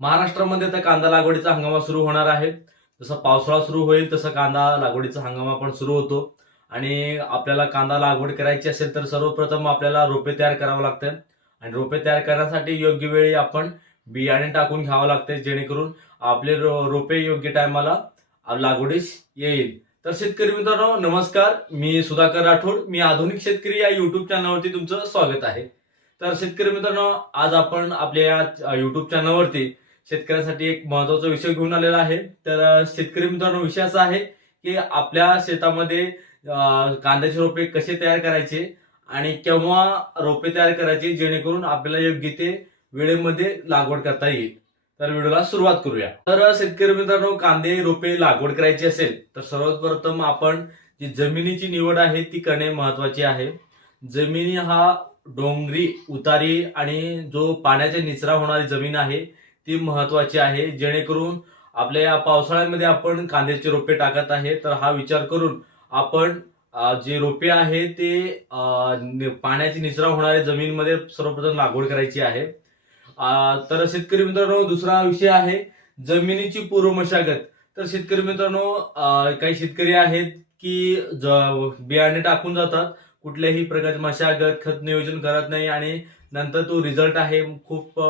महाराष्ट्रामध्ये तर कांदा लागवडीचा हंगामा सुरू होणार आहे. जसं पावसाळा सुरू होईल तसं कांदा लागवडीचा हंगामा पण सुरू होतो. आणि आपल्याला कांदा लागवड करायची असेल तर सर्वप्रथम आपल्याला रोपे तयार करावं लागतं. आणि रोपे तयार करण्यासाठी योग्य वेळी आपण बियाणे टाकून घ्यावं लागते जेणेकरून आपले रो- रोपे योग्य टायमाला लागवडीस येईल. तर शेतकरी मित्रांनो नमस्कार. मी सुधाकर राठोड. मी आधुनिक शेतकरी या युट्यूब चॅनलवरती तुमचं स्वागत आहे. तर शेतकरी मित्रांनो आज आपण आपल्या या युट्यूब चॅनलवरती शेतकऱ्यांसाठी एक महत्त्वाचा विषय घेऊन आलेला आहे. तर शेतकरी मित्रांनो विषय असा आहे की आपल्या शेतामध्ये कांद्याचे रोपे कसे तयार करायचे आणि केव्हा रोपे तयार करायची जेणेकरून आपल्याला योग्य ते वेळेमध्ये लागवड करता येईल. तर व्हिडिओला सुरुवात करूया. तर शेतकरी मित्रांनो कांदे रोपे लागवड करायची असेल तर सर्वात प्रथम आपण जी जमिनीची निवड आहे ती करणे महत्वाची आहे. जमिनी हा डोंगरी उतारी आणि जो पाण्याचा निचरा होणारी जमीन आहे ती महत्वाची आहे. जेणेकरून आपल्या या पावसाळ्यामध्ये आपण कांद्याचे रोपे टाकत आहे. तर हा विचार करून आपण जे रोपे आहे ते पाण्याची निचरा होणाऱ्या जमीनमध्ये सर्वप्रथम लागवड करायची आहे. तर शेतकरी मित्रांनो दुसरा विषय आहे जमिनीची पूर्व मशागत तर शेतकरी मित्रांनो काही शेतकरी आहेत की ज- बियाणे टाकून जातात. कुठल्याही प्रकारची मशागत खत नियोजन करत नाही आणि नंतर तो रिझल्ट आहे. खूप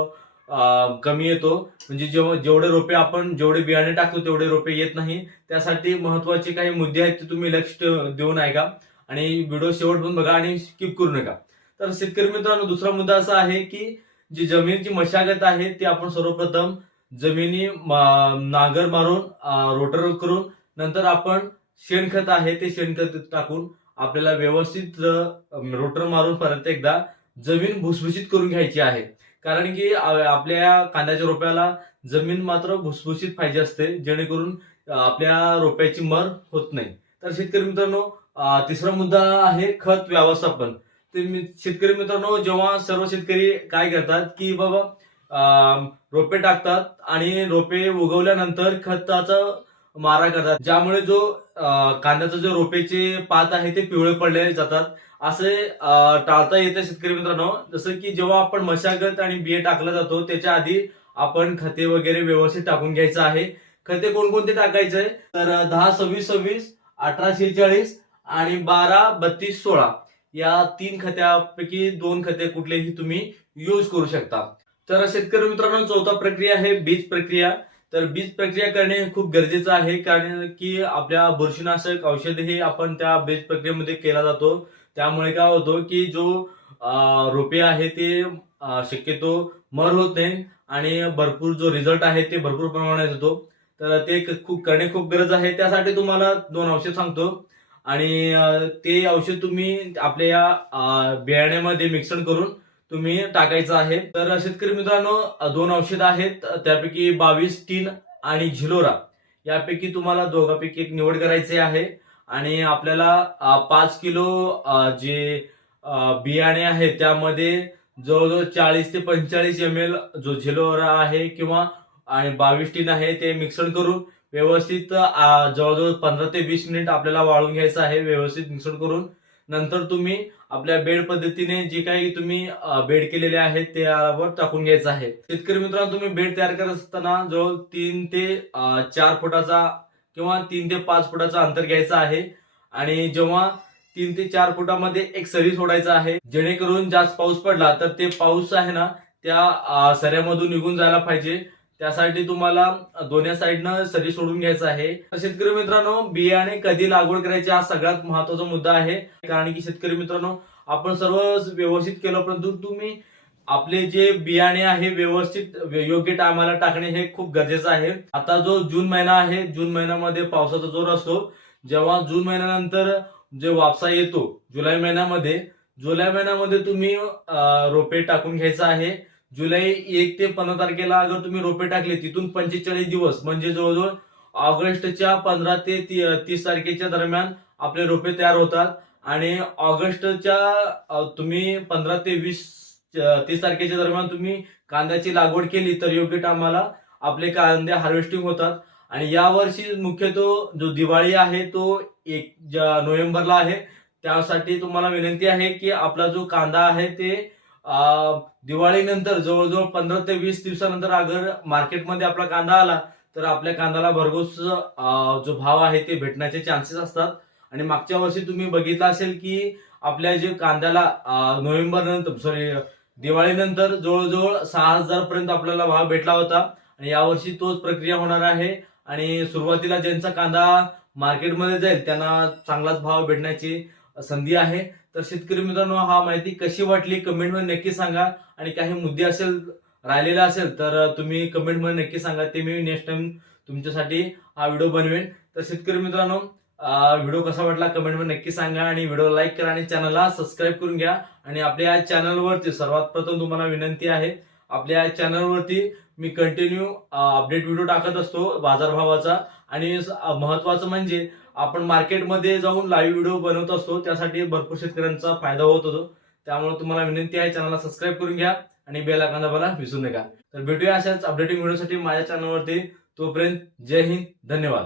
कमी येतो. म्हणजे जेव्हा जेवढे रोपे आपण जेवढे बियाणे टाकतो तेवढे रोपे येत नाही. त्यासाठी महत्त्वाचे काही मुद्दे आहेत ते तुम्ही लक्ष देऊन ऐका. आणि व्हिडिओ शेवट पण बघा आणि स्किप करू नका. तर शेतकरी मित्रांनो दुसरा मुद्दा असा आहे की जी जमिनीची मशागत आहे ती आपण सर्वप्रथम जमिनी नांगर मारून रोटर करून नंतर आपण शेणखत आहे ते शेणखत टाकून आपल्याला व्यवस्थित रोटर मारून परत एकदा जमीन भुसभुशीत करून घ्यायची आहे. कारण की आपल्या कांद्याच्या रोप्याला जमीन मात्र भुसभुशीत पाहिजे असते जेणेकरून आपल्या रोप्याची मर होत नाही. तर शेतकरी मित्रांनो तिसरा मुद्दा आहे खत व्यवस्थापन. ते शेतकरी मित्रांनो जेव्हा सर्व शेतकरी काय करतात की बाबा रोपे टाकतात आणि रोपे उगवल्यानंतर खताचं मारा करतात. ज्यामुळे जो कांद्याचं जे रोपेचे पात आहे ते पिवळे पडले जातात. असे टाळता येते शेतकरी मित्रांनो. जसं की जेव्हा आपण मशागत आणि बिये टाकला जातो त्याच्या आधी आपण खते वगैरे व्यवस्थित टाकून घ्यायचं आहे. खते कोणकोणते टाकायचे? तर दहा सव्वीस सव्वीस अठरा शेहेचाळीस आणि बारा बत्तीस सोळा. या तीन खत्यापैकी दोन खते कुठलेही तुम्ही यूज करू शकता. तर शेतकरी मित्रांनो चौथा प्रक्रिया आहे बीज प्रक्रिया. तर बीज प्रक्रिया करणे खूप गरजेचं आहे कारण की आपल्या बुरशीनाशक औषध हे आपण त्या बीज प्रक्रियेमध्ये केला जातो. त्यामुळे काय होतो की जो रोपे आहे ते शक्यतो मर होत नाही आणि भरपूर जो रिझल्ट आहे ते भरपूर प्रमाणात येतो. तर ते क- खूप करणे खूप गरज आहे. त्यासाठी तुम्हाला दोन औषध सांगतो. आणि ते औषध तुम्ही आपल्या या बियाण्यामध्ये मिक्सण करून तुम्ही टाकायचं आहे. तर शेतकरी मित्रांनो दोन औषध आहेत. त्यापैकी बावीस टीन आणि झिलोरा. यापैकी तुम्हाला दोघांपैकी एक निवड करायची आहे. आणि आपल्याला पाच किलो जे बियाणे आहे त्यामध्ये जवळजवळ चाळीस ते पंचेचाळीस एम एल जो झिलोरा आहे किंवा आणि बावीस टीन आहे ते मिक्सण करून व्यवस्थित जवळजवळ पंधरा ते वीस मिनिट आपल्याला वाळून घ्यायचं आहे. व्यवस्थित मिक्सण करून नंतर तुम्ही आपल्या बेड पद्धतीने जे काही तुम्ही बेड केलेले आहेत त्यावर टाकून घ्यायचं आहे. शेतकरी मित्रांनो तुम्ही बेड तयार करत असताना जवळ तीन ते चार फुटाचा किंवा तीन ते पाच फुटाचा अंतर घ्यायचं आहे. आणि जेव्हा तीन ते चार फुटामध्ये एक सरी सोडायचा आहे जेणेकरून जास्त पाऊस पडला तर ते पाऊस आहे ना त्या सऱ्यामधून निघून जायला पाहिजे. त्यासाठी तुम्हाला दोन्ही साईडनं सरी सोडून घ्यायचं आहे. शेतकरी मित्रांनो बियाणे कधी लागवड करायची हा सगळ्यात महत्त्वाचा मुद्दा आहे. कारण की शेतकरी मित्रांनो आपण सर्व व्यवस्थित केलं परंतु तुम्ही आपले जे बियाणे आहे व्यवस्थित योग्य टायमाला टाकणे हे खूप गरजेचं आहे. आता जो जून महिना आहे जून महिन्यामध्ये पावसाचा जोर असतो. जेव्हा जून महिन्यानंतर जे वापसा येतो जुलै महिन्यामध्ये जुलै महिन्यामध्ये तुम्ही रोपे टाकून घ्यायचं आहे. जुलै एक ते पंधरा तारखेला अगर तुम्ही रोपे टाकले तिथून पंचेचाळीस दिवस म्हणजे जवळजवळ ऑगस्टच्या पंधरा ते तीस तारखेच्या दरम्यान आपले रोपे तयार होतात. आणि ऑगस्टच्या तुम्ही पंधरा ते वीस तीस तारखेच्या दरम्यान तुम्ही कांद्याची लागवड केली तर योग्य टायमाला आपले कांदे हार्वेस्टिंग होतात. आणि यावर्षी मुख्यतः जो दिवाळी आहे तो एक नोव्हेंबरला आहे. त्यासाठी तुम्हाला विनंती आहे की आपला जो कांदा आहे ते दिवाळीनंतर जवळजवळ पंधरा ते वीस दिवसानंतर अगर मार्केटमध्ये आपला कांदा आला तर आपल्या कांद्याला भरघोस जो भाव आहे ते भेटण्याचे चान्सेस असतात. आणि मागच्या वर्षी तुम्ही बघितलं असेल की आपल्या जे कांद्याला नोव्हेंबर नंतर सॉरी दिवाळीनंतर जवळजवळ सहा हजार पर्यंत आपल्याला भाव भेटला होता. आणि यावर्षी तोच प्रक्रिया होणार आहे. आणि सुरुवातीला ज्यांचा कांदा मार्केटमध्ये जाईल त्यांना चांगलाच भाव भेटण्याची संधी आहे. तर शेतकरी मित्रांनो हा माहिती कशी वाटली कमेंटमध्ये नक्की सांगा. आणि काही मुद्दे असेल राहिलेला असेल तर तुम्ही कमेंटमध्ये नक्की सांगा. ते मी नेक्स्ट टाइम तुमच्यासाठी हा व्हिडिओ बनवेन. तर शेतकरी मित्रांनो व्हिडिओ कसा वाटला कमेंटमध्ये नक्की सांगा. आणि व्हिडिओ लाईक करा आणि चॅनलला सबस्क्राईब करून घ्या. आणि आपल्या या चॅनलवरती सर्वात प्रथम तुम्हाला विनंती आहे आपल्या या चॅनलवरती मी कंटिन्यू अपडेट व्हिडिओ टाकत असतो बाजारभावाचा. आणि महत्वाचं म्हणजे आपण मार्केटमध्ये जाऊन लाईव्ह व्हिडिओ बनवत असतो त्यासाठी भरपूर शेतकऱ्यांचा फायदा होत होतो. त्यामुळे तुम्हाला विनंती आहे चॅनलला सबस्क्राईब करून घ्या आणि बेल आयकॉन दाबायला विसरू नका. तर भेटूया अशाच अपडेटिंग व्हिडिओसाठी माझ्या चॅनलवरती तोपर्यंत जय हिंद धन्यवाद.